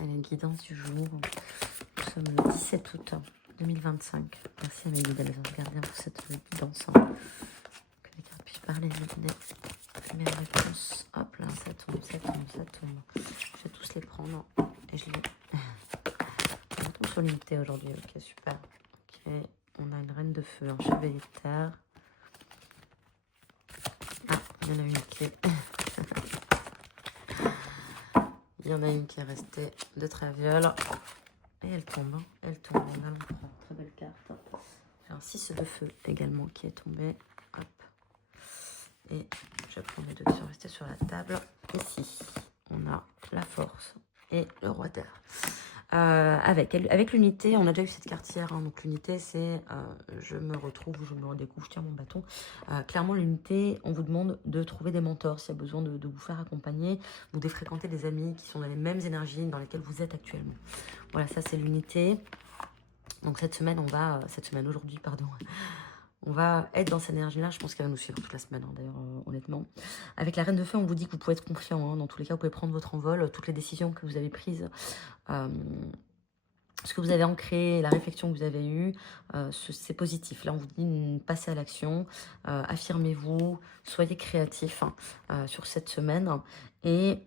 à la guidance du jour. Nous sommes le 17 août 2025. Merci à mes guides, à mes anges gardiens pour cette guidance. Que les cartes puissent parler, me donner mes réponses. Hop là, ça tombe, ça tombe, ça tombe. Je vais tous les prendre et je les... On tombe sur l'unité aujourd'hui, ok, super. Ok, on a une reine de feu, un chevalier de terre. Ah, il y en a une qui est... Il y en a une qui est restée de traviole. Et elle tombe, hein. Elle tombe. On a l'empereur. Très belle carte. J'ai un 6 de feu également qui est tombé. Hop. Et je prends les deux qui sont restés sur la table. Ici, on a la force et le roi d'air. Avec l'unité, on a déjà eu cette carte hier, hein, donc l'unité c'est je me retrouve, je me redécouvre, je tiens mon bâton. Clairement l'unité, on vous demande de trouver des mentors s'il y a besoin de vous faire accompagner, ou de fréquenter des amis qui sont dans les mêmes énergies dans lesquelles vous êtes actuellement. Voilà, ça c'est l'unité. Donc cette semaine, aujourd'hui, pardon, on va être dans cette énergie-là. Je pense qu'elle va nous suivre toute la semaine, hein, d'ailleurs, honnêtement. Avec la Reine de Feu, on vous dit que vous pouvez être confiant. Hein. Dans tous les cas, vous pouvez prendre votre envol. Toutes les décisions que vous avez prises, ce que vous avez ancré, la réflexion que vous avez eue, c'est positif. Là, on vous dit passez à l'action, affirmez-vous, soyez créatifs sur cette semaine. Et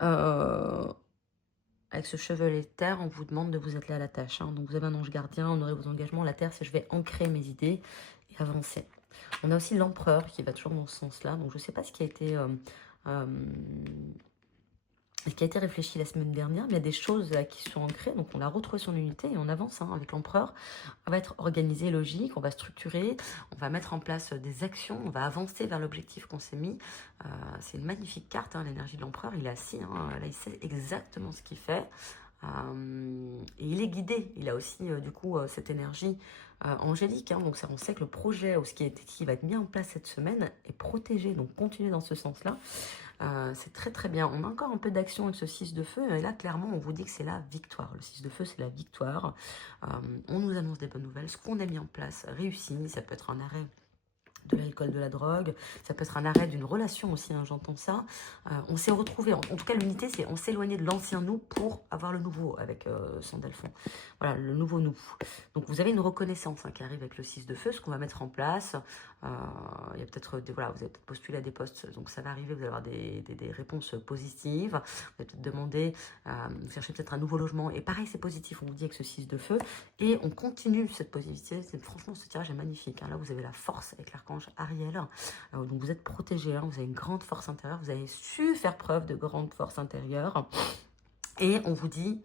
avec ce chevalier de terre, on vous demande de vous atteler à la tâche. Hein. Donc, vous avez un ange gardien, honorez vos engagements. La terre, c'est je vais ancrer mes idées et avancer. On a aussi l'empereur qui va toujours dans ce sens-là. Donc, je ne sais pas ce qui a été... réfléchi la semaine dernière, mais il y a des choses là, qui sont ancrées, donc on a retrouvé son unité et on avance hein, avec l'empereur. On va être organisé, logique, on va structurer, on va mettre en place des actions, on va avancer vers l'objectif qu'on s'est mis. C'est une magnifique carte, hein, l'énergie de l'empereur, il est assis, hein, là il sait exactement ce qu'il fait. Et il est guidé, il a aussi du coup cette énergie angélique, hein, donc ça, on sait que le projet ou ce qui va être mis en place cette semaine est protégé, donc continuez dans ce sens-là. C'est très très bien. On a encore un peu d'action avec ce 6 de feu. Et là, clairement, on vous dit que c'est la victoire. Le 6 de feu, c'est la victoire. On nous annonce des bonnes nouvelles. Ce qu'on a mis en place réussit. Ça peut être un arrêt de l'alcool, de la drogue. Ça peut être un arrêt d'une relation aussi, hein, j'entends ça. On s'est retrouvé, en tout cas l'unité, c'est on s'est éloigné de l'ancien nous pour avoir le nouveau avec Sandalphon. Voilà, le nouveau nous. Donc vous avez une reconnaissance hein, qui arrive avec le 6 de feu, ce qu'on va mettre en place. Il y a peut-être, voilà, vous avez peut-être postulé à des postes, donc ça va arriver, vous allez avoir des réponses positives. Vous allez peut-être demander, vous cherchez peut-être un nouveau logement. Et pareil, c'est positif, on vous dit avec ce 6 de feu. Et on continue cette positivité. Franchement, ce tirage est magnifique. Hein. Là, vous avez la force avec l'archange Ariel. Donc vous êtes protégé, hein, vous avez une grande force intérieure, vous avez su faire preuve de grande force intérieure. Et on vous dit,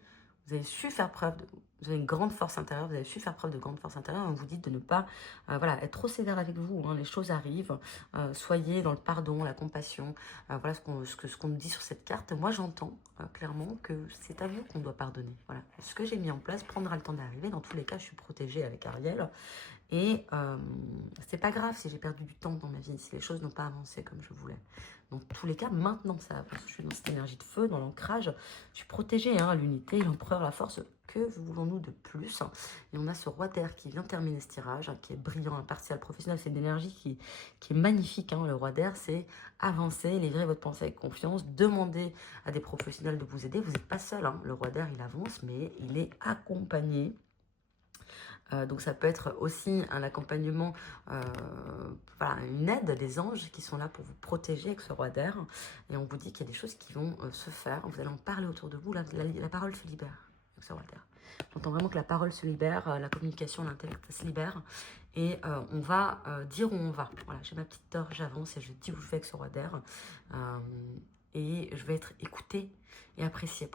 vous avez su faire preuve vous avez une grande force intérieure, vous avez su faire preuve de grande force intérieure, et on vous dit de ne pas voilà, être trop sévère avec vous, hein, les choses arrivent, soyez dans le pardon, la compassion, voilà ce qu'on nous dit sur cette carte. Moi j'entends clairement que c'est à vous qu'on doit pardonner, voilà, ce que j'ai mis en place prendra le temps d'arriver, dans tous les cas je suis protégée avec Ariel, et c'est pas grave si j'ai perdu du temps dans ma vie, si les choses n'ont pas avancé comme je voulais. Dans tous les cas, maintenant ça avance. Je suis dans cette énergie de feu, dans l'ancrage. Je suis protégée, hein, l'unité, l'empereur, la force. Que voulons-nous de plus? Et on a ce roi d'air qui vient terminer ce tirage, hein, qui est brillant, impartial, professionnel. C'est une énergie qui est magnifique. Hein. Le roi d'air, c'est avancer, livrer votre pensée avec confiance, demander à des professionnels de vous aider. Vous n'êtes pas seul. Hein. Le roi d'air, il avance, mais il est accompagné. Donc ça peut être aussi un accompagnement, voilà, une aide des anges qui sont là pour vous protéger avec ce roi d'air. Et on vous dit qu'il y a des choses qui vont se faire. Vous allez en parler autour de vous. La parole se libère avec ce roi d'air. J'entends vraiment que la parole se libère, la communication, l'intellect se libère. Et on va dire où on va. Voilà, j'ai ma petite torche, j'avance et je dis où je vais avec ce roi d'air. Et je vais être écoutée et appréciée.